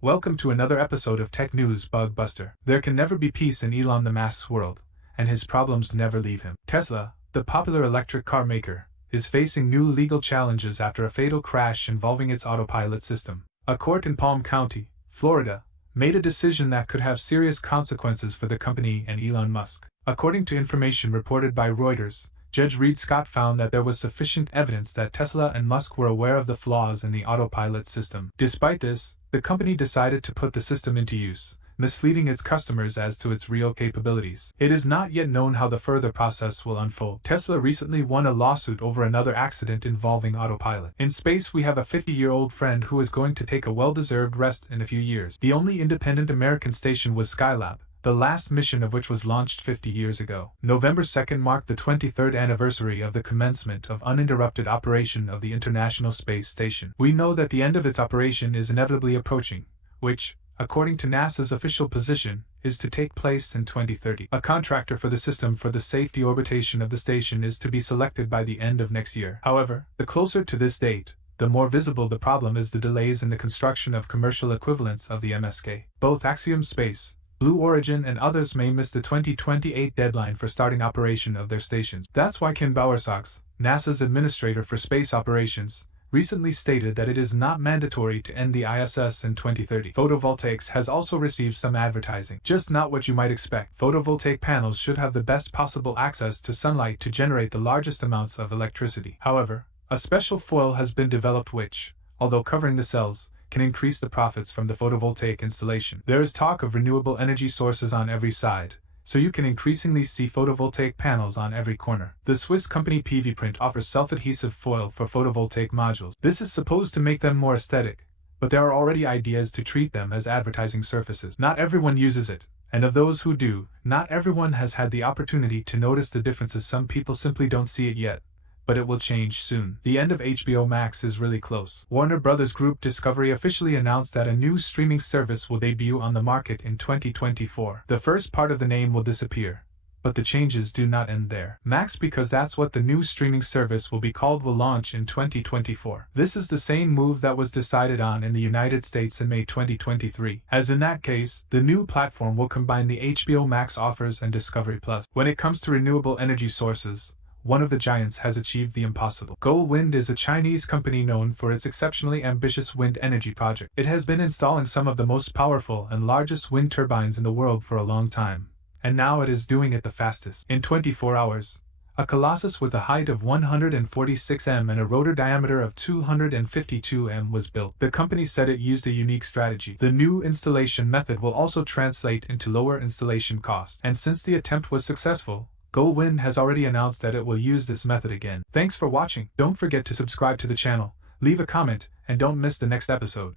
Welcome to another episode of Tech News Bug Buster. There can never be peace in Elon Musk's world, and his problems never leave him. Tesla, the popular electric car maker, is facing new legal challenges after a fatal crash involving its Autopilot system. A court in Palm County, Florida, made a decision that could have serious consequences for the company and Elon Musk. According to information reported by Reuters, Judge Reed Scott found that there was sufficient evidence that Tesla and Musk were aware of the flaws in the Autopilot system. Despite this, the company decided to put the system into use, misleading its customers as to its real capabilities. It is not yet known how the further process will unfold. Tesla recently won a lawsuit over another accident involving Autopilot. In space, we have a 50-year-old friend who is going to take a well-deserved rest in a few years. The only independent American station was Skylab, the last mission of which was launched 50 years ago. November 2nd marked the 23rd anniversary of the commencement of uninterrupted operation of the International Space Station. We know that the end of its operation is inevitably approaching, which, according to NASA's official position, is to take place in 2030. A contractor for the system for the safe deorbitation of the station is to be selected by the end of next year. However, the closer to this date, the more visible the problem is the delays in the construction of commercial equivalents of the MSK. Both Axiom Space, Blue Origin and others may miss the 2028 deadline for starting operation of their stations. That's why Ken Bowersox, NASA's administrator for space operations, recently stated that it is not mandatory to end the ISS in 2030. Photovoltaics has also received some advertising. Just not what you might expect. Photovoltaic panels should have the best possible access to sunlight to generate the largest amounts of electricity. However, a special foil has been developed which, although covering the cells, can increase the profits from the photovoltaic installation. There is talk of renewable energy sources on every side, so you can increasingly see photovoltaic panels on every corner. The Swiss company PVprint offers self-adhesive foil for photovoltaic modules. This is supposed to make them more aesthetic, but there are already ideas to treat them as advertising surfaces. Not everyone uses it, and of those who do, not everyone has had the opportunity to notice the differences. Some people simply don't see it yet, but it will change soon. The end of HBO Max is really close. Warner Bros. Group Discovery officially announced that a new streaming service will debut on the market in 2024. The first part of the name will disappear, but the changes do not end there. Max, because that's what the new streaming service will be called, will launch in 2024. This is the same move that was decided on in the United States in May 2023. As in that case, the new platform will combine the HBO Max offers and Discovery Plus. When it comes to renewable energy sources, one of the giants has achieved the impossible. Goldwind is a Chinese company known for its exceptionally ambitious wind energy project. It has been installing some of the most powerful and largest wind turbines in the world for a long time, and now it is doing it the fastest. In 24 hours, a colossus with a height of 146 m and a rotor diameter of 252 m was built. The company said it used a unique strategy. The new installation method will also translate into lower installation costs, and since the attempt was successful, Goldwind has already announced that it will use this method again. Thanks for watching. Don't forget to subscribe to the channel, leave a comment, and don't miss the next episode.